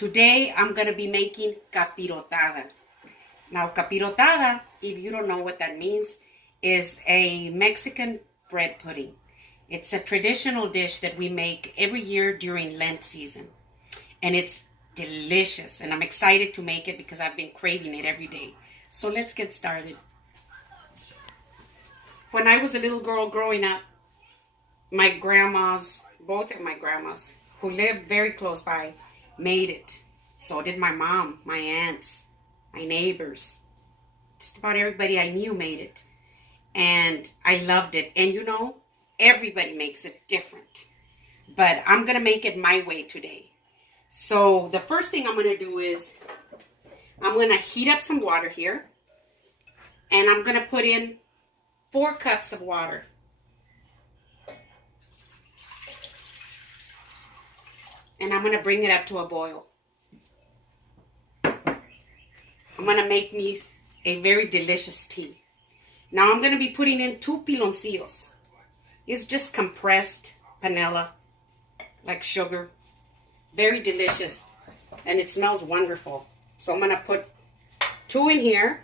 Today I'm going to be making capirotada. Now capirotada, if you don't know what that means, is a Mexican bread pudding. It's a traditional dish that we make every year during Lent season. And it's delicious. And I'm excited to make it because I've been craving it every day. So let's get started. When I was a little girl growing up, my grandmas, both of my grandmas, who lived very close by, made it. So did my mom, my aunts, my neighbors. Just about everybody I knew made it. And I loved it. And you know, everybody makes it different. But I'm going to make it my way today. So the first thing I'm going to do is I'm going to heat up some water here. And I'm going to put in 4 cups of water. And I'm going to bring it up to a boil. I'm going to make me a very delicious tea. Now I'm going to be putting in 2 piloncillos. It's just compressed vanilla, like sugar. Very delicious. And it smells wonderful. So I'm going to put 2 in here.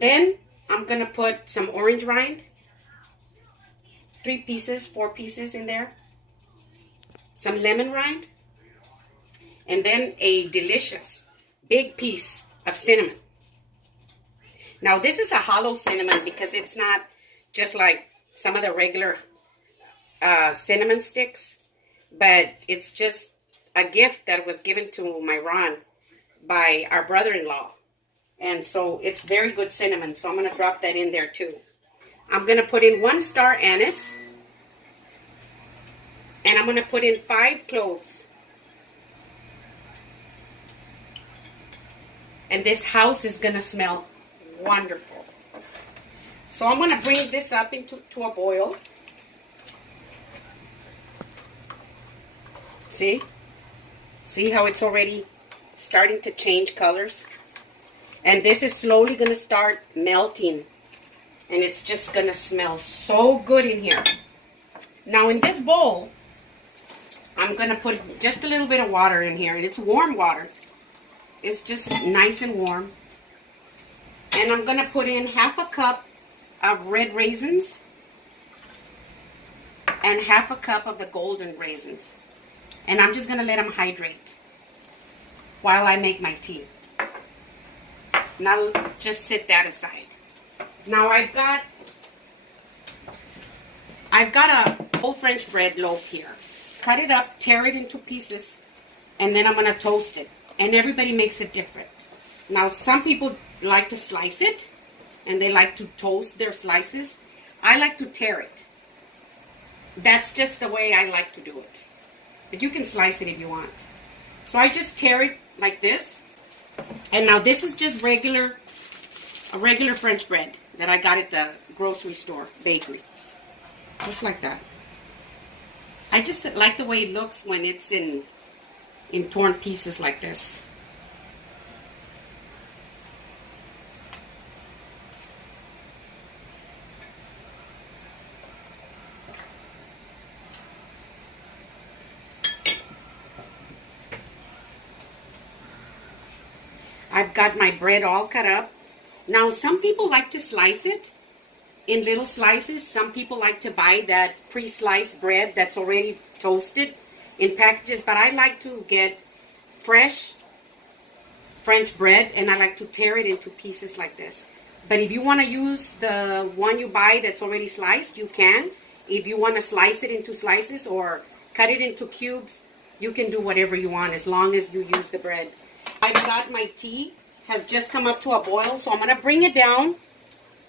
Then I'm going to put some orange rind. 3 pieces, 4 pieces in there. Some lemon rind. And then a delicious big piece of cinnamon. Now this is a hollow cinnamon because it's not just like some of the regular cinnamon sticks. But it's just a gift that was given to my Ron by our brother-in-law. And so it's very good cinnamon. So I'm going to drop that in there too. I'm going to put in 1 star anise. And I'm going to put in 5 cloves. And this house is going to smell wonderful. So I'm going to bring this up into a boil. See? See how it's already starting to change colors? And this is slowly going to start melting. And it's just going to smell so good in here. Now in this bowl, I'm going to put just a little bit of water in here. It's warm water. It's just nice and warm. And I'm going to put in 1/2 cup of red raisins. And 1/2 cup of the golden raisins. And I'm just going to let them hydrate while I make my tea. Now just set that aside. Now I've got a whole French bread loaf here. Cut it up, tear it into pieces, and then I'm going to toast it. And everybody makes it different. Now some people like to slice it, and they like to toast their slices. I like to tear it. That's just the way I like to do it. But you can slice it if you want. So I just tear it like this. And now this is just a regular French bread that I got at the grocery store, bakery. Just like that. I just like the way it looks when it's in torn pieces like this. I've got my bread all cut up. Now some people like to slice it in little slices. Some people like to buy that pre-sliced bread that's already toasted in packages. But I like to get fresh French bread, and I like to tear it into pieces like this. But if you want to use the one you buy that's already sliced, you can. If you want to slice it into slices or cut it into cubes, you can do whatever you want as long as you use the bread. I've got my tea has just come up to a boil, so I'm going to bring it down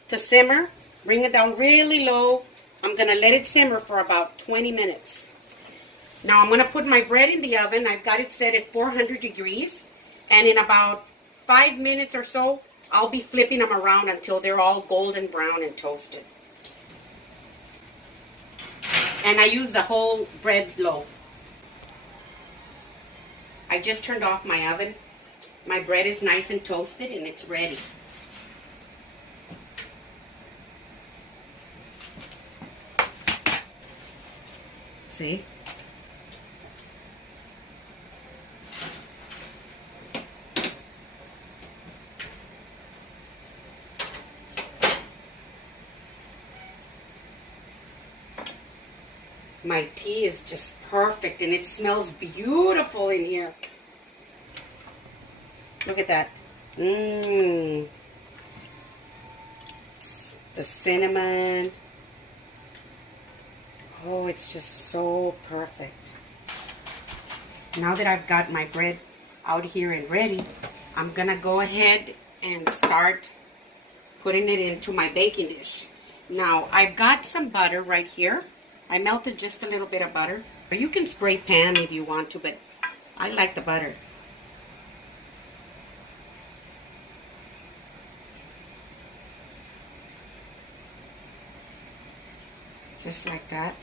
to simmer. Bring it down really low. I'm going to let it simmer for about 20 minutes. Now I'm going to put my bread in the oven. I've got it set at 400 degrees. And in about 5 minutes or so, I'll be flipping them around until they're all golden brown and toasted. And I use the whole bread loaf. I just turned off my oven. My bread is nice and toasted and it's ready. See? My tea is just perfect and it smells beautiful in here. Look at that. Mmm. The cinnamon. Oh, it's just so perfect. Now that I've got my bread out here and ready, I'm gonna go ahead and start putting it into my baking dish. Now, I've got some butter right here. I melted just a little bit of butter. You can spray pan if you want to, but I like the butter. Just like that.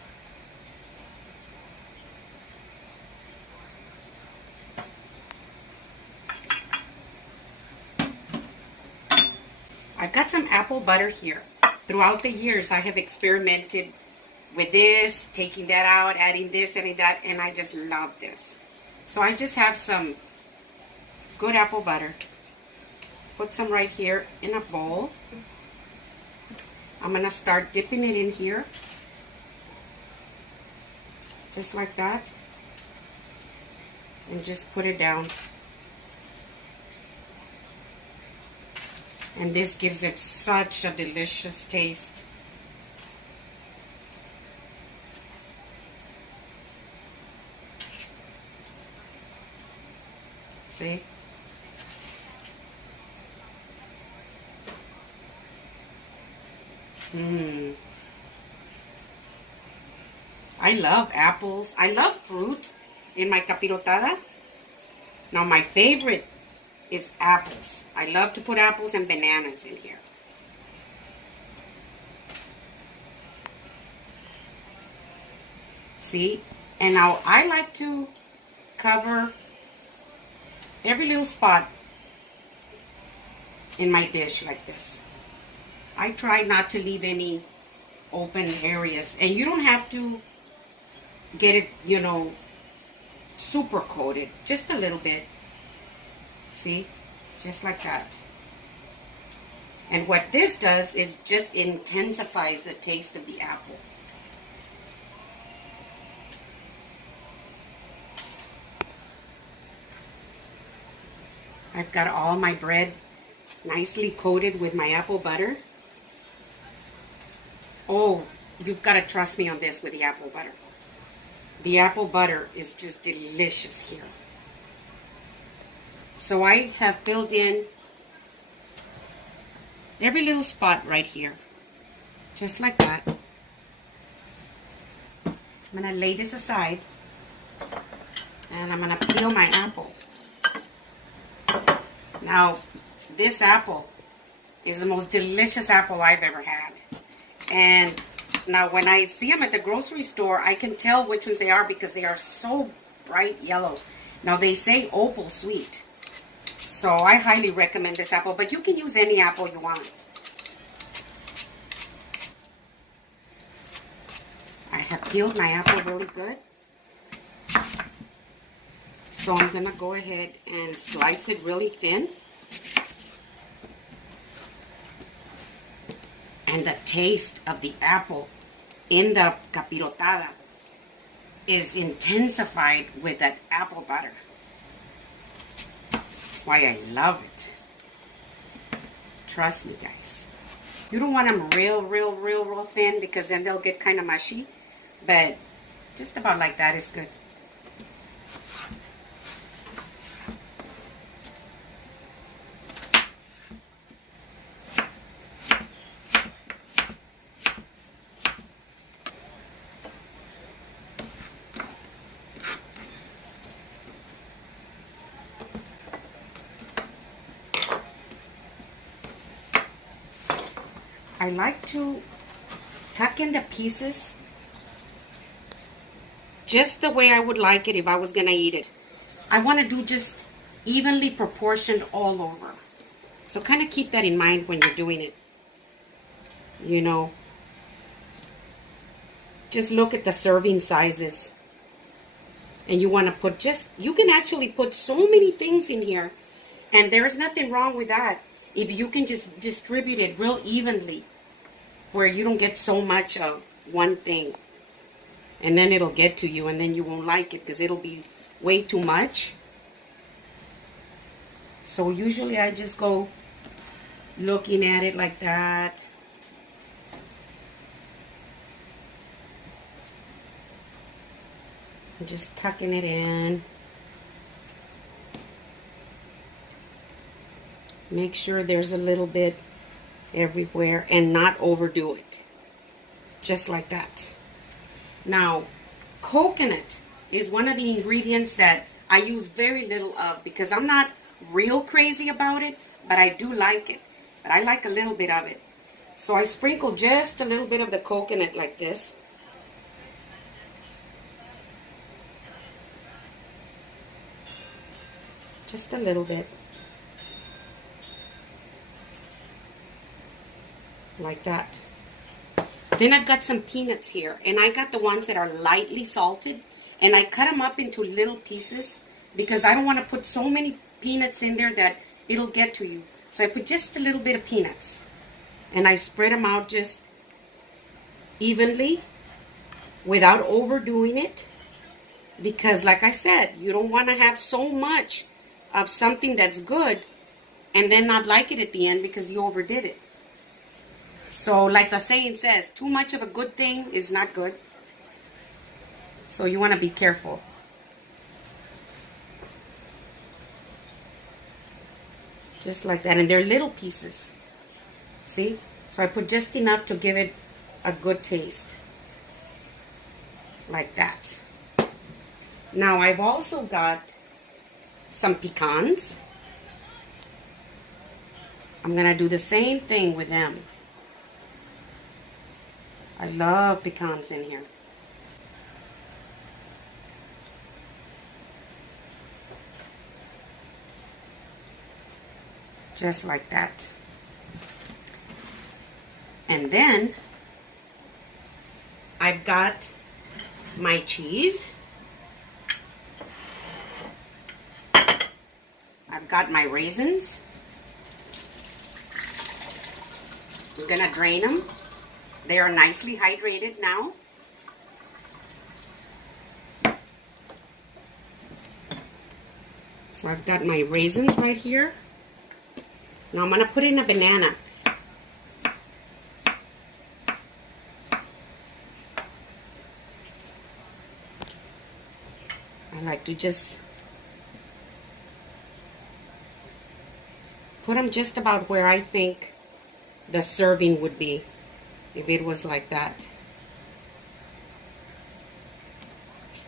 I've got some apple butter here. Throughout the years, I have experimented with this, taking that out, adding this, adding that, and I just love this. So I just have some good apple butter. Put some right here in a bowl. I'm gonna start dipping it in here. Just like that. And just put it down. And this gives it such a delicious taste. See? I love apples. I love fruit in my capirotada. Now my favorite is apples. I love to put apples and bananas in here. See? And now I like to cover every little spot in my dish like this. I try not to leave any open areas. And you don't have to get it, you know, super coated. Just a little bit. See? Just like that. And what this does is just intensifies the taste of the apple. I've got all my bread nicely coated with my apple butter. Oh, you've got to trust me on this with the apple butter. The apple butter is just delicious here. So I have filled in every little spot right here. Just like that. I'm going to lay this aside. And I'm going to peel my apple. Now, this apple is the most delicious apple I've ever had. And now when I see them at the grocery store, I can tell which ones they are because they are so bright yellow. Now they say opal sweet. So I highly recommend this apple, but you can use any apple you want. I have peeled my apple really good. So I'm going to go ahead and slice it really thin. And the taste of the apple in the capirotada is intensified with that apple butter. That's why I love it. Trust me, guys. You don't want them real thin because then they'll get kind of mushy. But just about like that is good. I like to tuck in the pieces just the way I would like it if I was going to eat it. I want to do just evenly proportioned all over. So kind of keep that in mind when you're doing it. You know, just look at the serving sizes. And you want to put you can actually put so many things in here. And there's nothing wrong with that. If you can just distribute it real evenly, where you don't get so much of one thing. And then it'll get to you, and then you won't like it because it'll be way too much. So usually I just go looking at it like that. I'm just tucking it in. Make sure there's a little bit everywhere and not overdo it. Just like that. Now, coconut is one of the ingredients that I use very little of because I'm not real crazy about it, but I do like it. But I like a little bit of it. So I sprinkle just a little bit of the coconut like this. Just a little bit. Like that. Then I've got some peanuts here, and I got the ones that are lightly salted, and I cut them up into little pieces because I don't want to put so many peanuts in there that it'll get to you. So I put just a little bit of peanuts, and I spread them out just evenly without overdoing it, because like I said, you don't want to have so much of something that's good and then not like it at the end because you overdid it. So like the saying says, too much of a good thing is not good. So you want to be careful. Just like that. And they're little pieces. See? So I put just enough to give it a good taste. Like that. Now I've also got some pecans. I'm going to do the same thing with them. I love pecans in here. Just like that. And then I've got my cheese. I've got my raisins. I'm gonna drain them. They are nicely hydrated now. So I've got my raisins right here. Now I'm gonna put in a banana. I like to just put them just about where I think the serving would be if it was like that.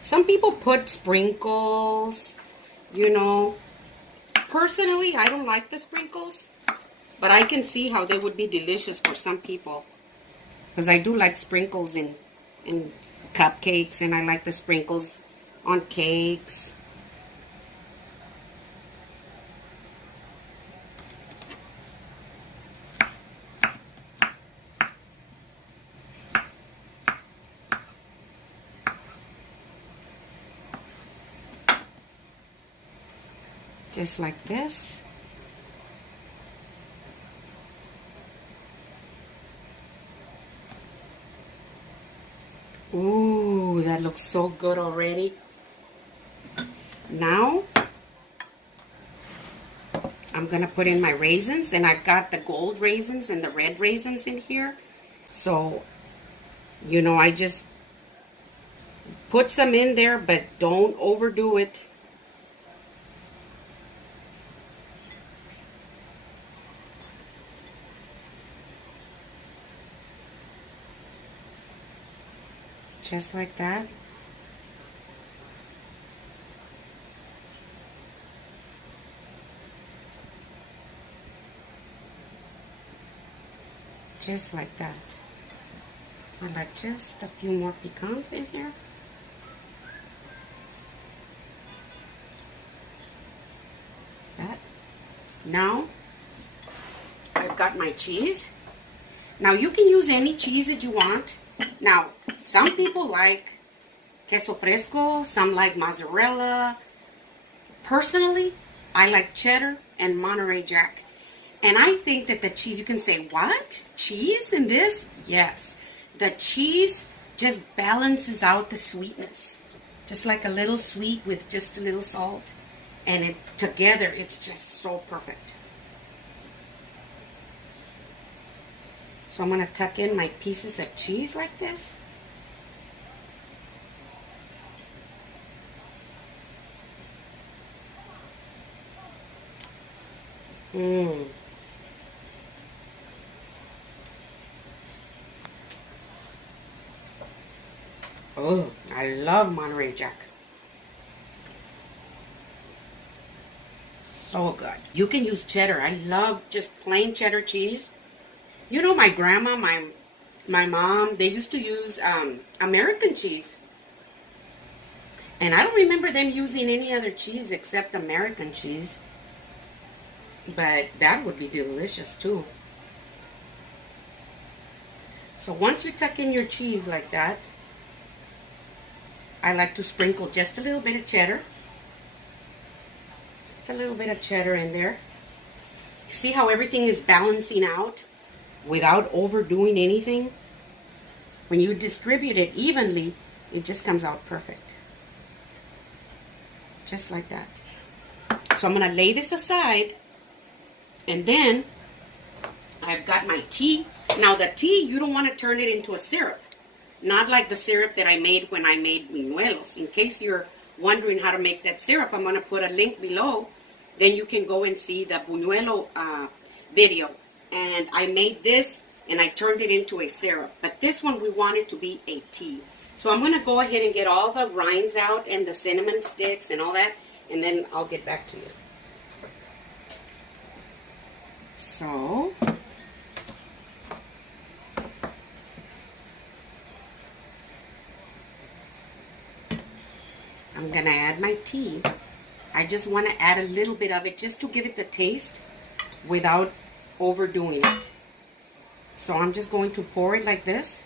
Some people put sprinkles, you know. Personally, I don't like the sprinkles, but I can see how they would be delicious for some people. Because I do like sprinkles in cupcakes, and I like the sprinkles on cakes. Just like this. Ooh, that looks so good already. Now, I'm gonna put in my raisins, and I've got the gold raisins and the red raisins in here. So, you know, I just put some in there, but don't overdo it. Just like that. Just like that. I like just a few more pecans in here. That. Now, I've got my cheese. Now, you can use any cheese that you want. Now, some people like queso fresco, some like mozzarella. Personally, I like cheddar and Monterey Jack. And I think that the cheese, you can say, what? Cheese in this? Yes. The cheese just balances out the sweetness. Just like a little sweet with just a little salt. And it together, it's just so perfect. So I'm going to tuck in my pieces of cheese like this. Oh, I love Monterey Jack. So good. You can use cheddar. I love just plain cheddar cheese. You know, my grandma, my mom, they used to use American cheese. And I don't remember them using any other cheese except American cheese. But that would be delicious too. So once you tuck in your cheese like that, I like to sprinkle just a little bit of cheddar. Just a little bit of cheddar in there. See how everything is balancing out without overdoing anything? When you distribute it evenly, it just comes out perfect. Just like that. So I'm going to lay this aside. And then I've got my tea. Now the tea, you don't want to turn it into a syrup. Not like the syrup that I made when I made buñuelos. In case you're wondering how to make that syrup, I'm going to put a link below. Then you can go and see the buñuelo video. And I made this and I turned it into a syrup. But this one we want it to be a tea. So I'm going to go ahead and get all the rinds out and the cinnamon sticks and all that. And then I'll get back to you. So I'm going to add my tea. I just want to add a little bit of it just to give it the taste without overdoing it. So I'm just going to pour it like this.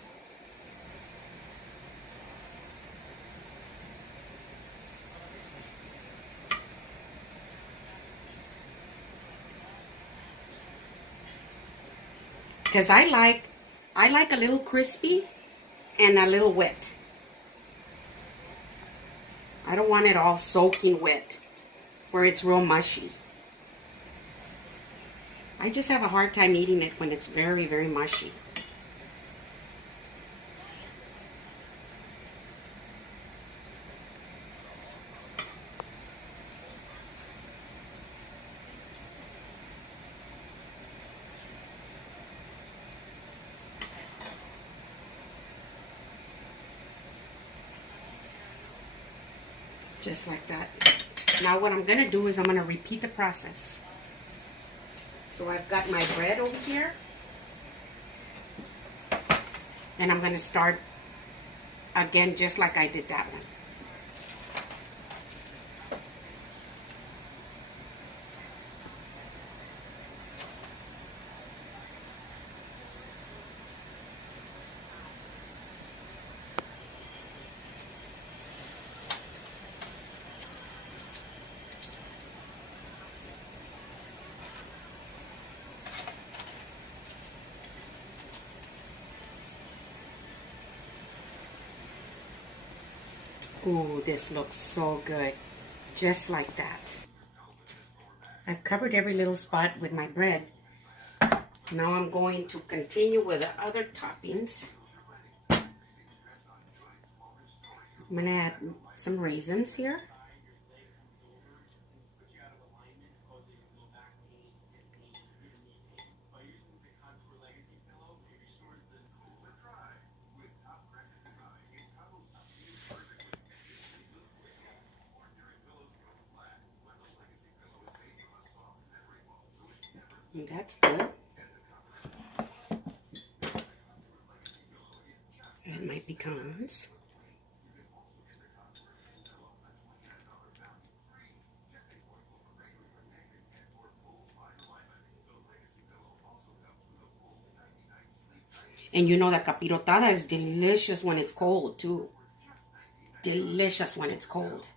Because I like a little crispy and a little wet. I don't want it all soaking wet where it's real mushy. I just have a hard time eating it when it's very, very mushy. Just like that. Now what I'm going to do is I'm going to repeat the process. So I've got my bread over here. And I'm going to start again just like I did that one. Ooh, this looks so good. Just like that. I've covered every little spot with my bread. Now I'm going to continue with the other toppings. I'm going to add some raisins here. And that's good. Add my pecans. And you know that capirotada is delicious when it's cold too. Delicious when it's cold.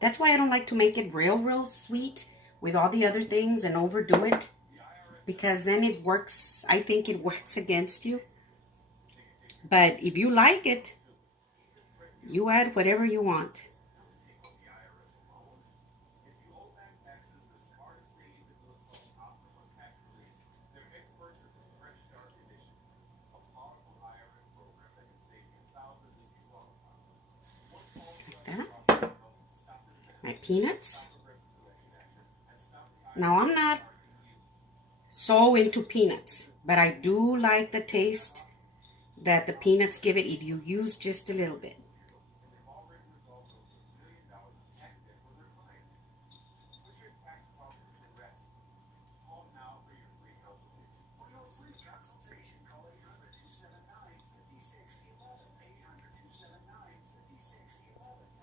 That's why I don't like to make it real sweet with all the other things and overdo it. because then it works. I think it works against you. But if you like it, you add whatever you want. Like that. My peanuts. Now I'm not so into peanuts, but I do like the taste that the peanuts give it if you use just a little bit.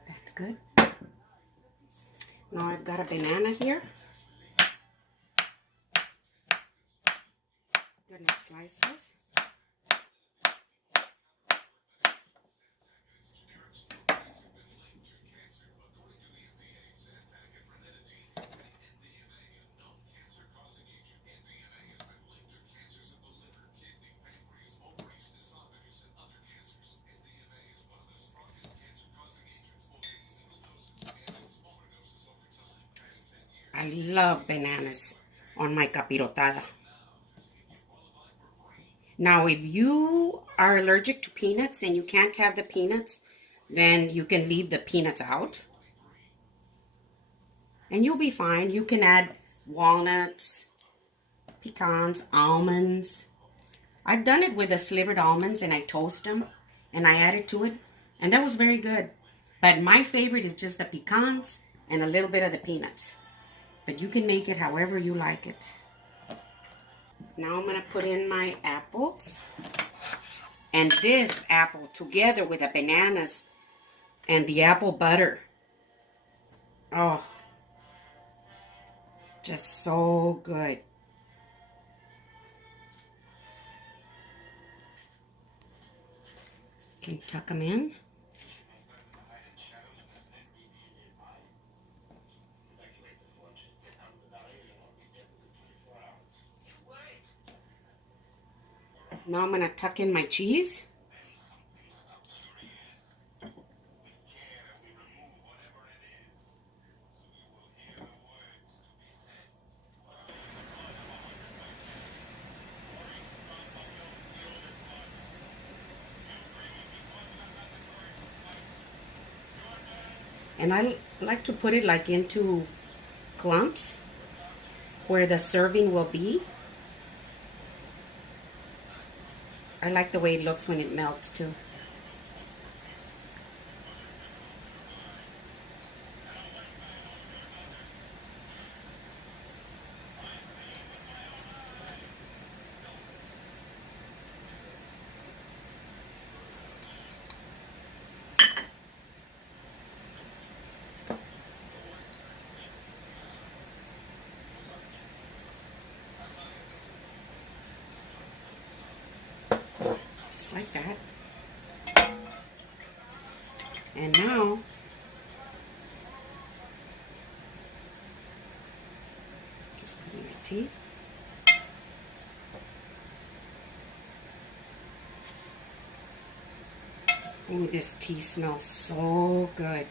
That's good. Now I've got a banana here. I'm gonna slice this. I love bananas on my capirotada. Now, if you are allergic to peanuts and you can't have the peanuts, then you can leave the peanuts out. And you'll be fine. You can add walnuts, pecans, almonds. I've done it with the slivered almonds and I toast them and I add it to it. And that was very good. But my favorite is just the pecans and a little bit of the peanuts. But you can make it however you like it. Now I'm going to put in my apples. And this apple together with the bananas and the apple butter. Oh, just so good. Can tuck them in. Now I'm going to tuck in my cheese. And I like to put it like into clumps where the serving will be. I like the way it looks when it melts too. Like that. And now just put in my tea. Oh, this tea smells so good.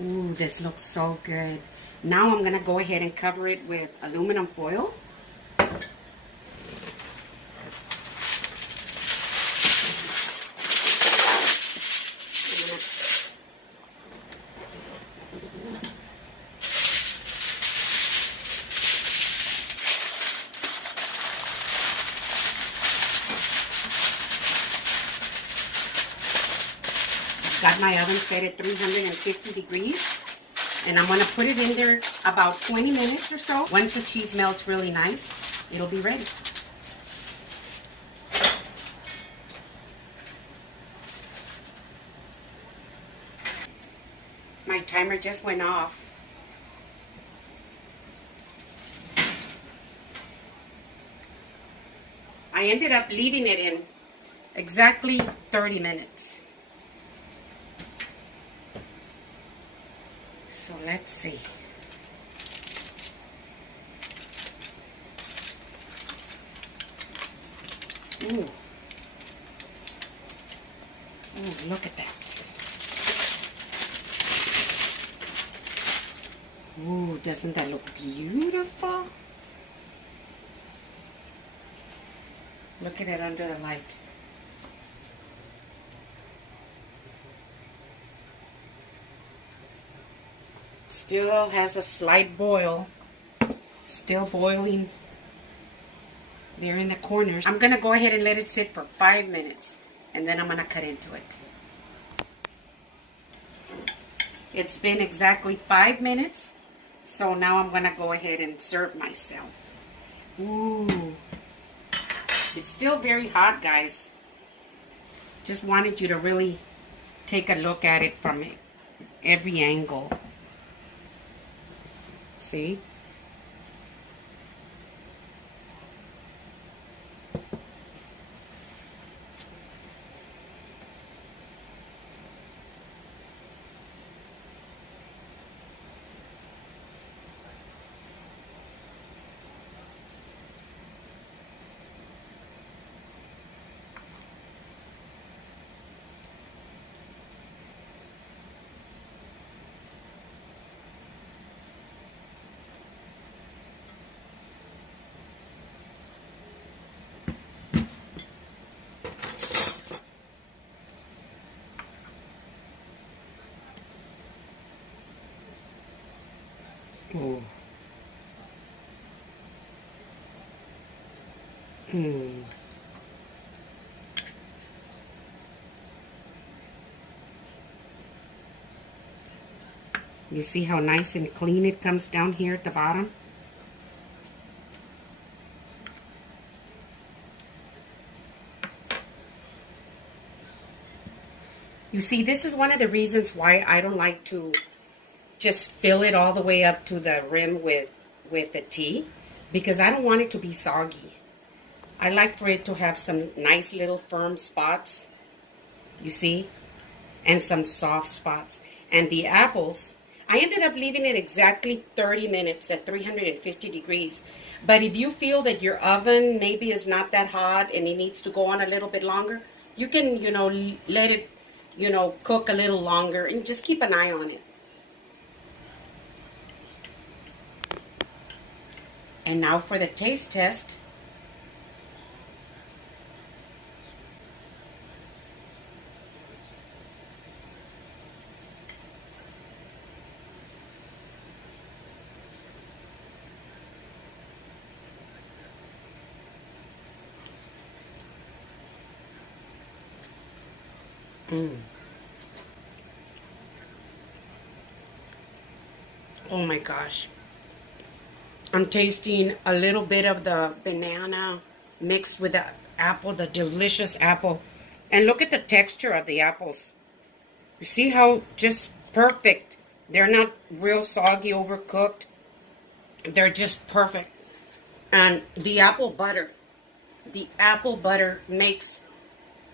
Ooh, this looks so good. Now I'm going to go ahead and cover it with aluminum foil. Got my oven set at 350 degrees. And I'm going to put it in there about 20 minutes or so. Once the cheese melts really nice, it'll be ready. My timer just went off. I ended up leaving it in exactly 30 minutes. So let's see. Ooh. Ooh, look at that. Ooh, doesn't that look beautiful? Look at it under the light. Still has a slight boil. Still boiling there in the corners. I'm going to go ahead and let it sit for 5 minutes. And then I'm going to cut into it. It's been exactly 5 minutes. So now I'm going to go ahead and serve myself. Ooh. It's still very hot, guys. Just wanted you to really take a look at it from every angle. See? Oh. You see how nice and clean it comes down here at the bottom? You see, this is one of the reasons why I don't like to just fill it all the way up to the rim with the tea, because I don't want it to be soggy. I like for it to have some nice little firm spots, you see, and some soft spots. And the apples, I ended up leaving it exactly 30 minutes at 350 degrees. But if you feel that your oven maybe is not that hot and it needs to go on a little bit longer, you can, you know, let it, you know, cook a little longer and just keep an eye on it. And now for the taste test. Oh my gosh. I'm tasting a little bit of the banana mixed with the apple, the delicious apple. And look at the texture of the apples. You see how just perfect. They're not real soggy, overcooked. They're just perfect. And the apple butter makes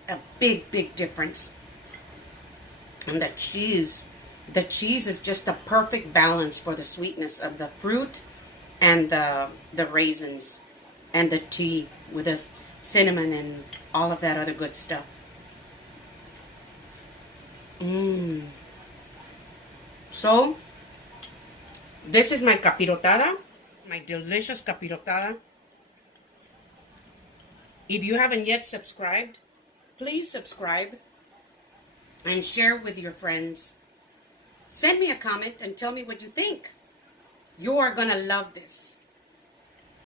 a big, big difference. And the cheese is just a perfect balance for the sweetness of the fruit and the raisins and the tea with the cinnamon and all of that other good stuff. So, this is my capirotada, my delicious capirotada. If you haven't yet subscribed, please subscribe and share with your friends. Send me a comment and tell me what you think. You are gonna love this.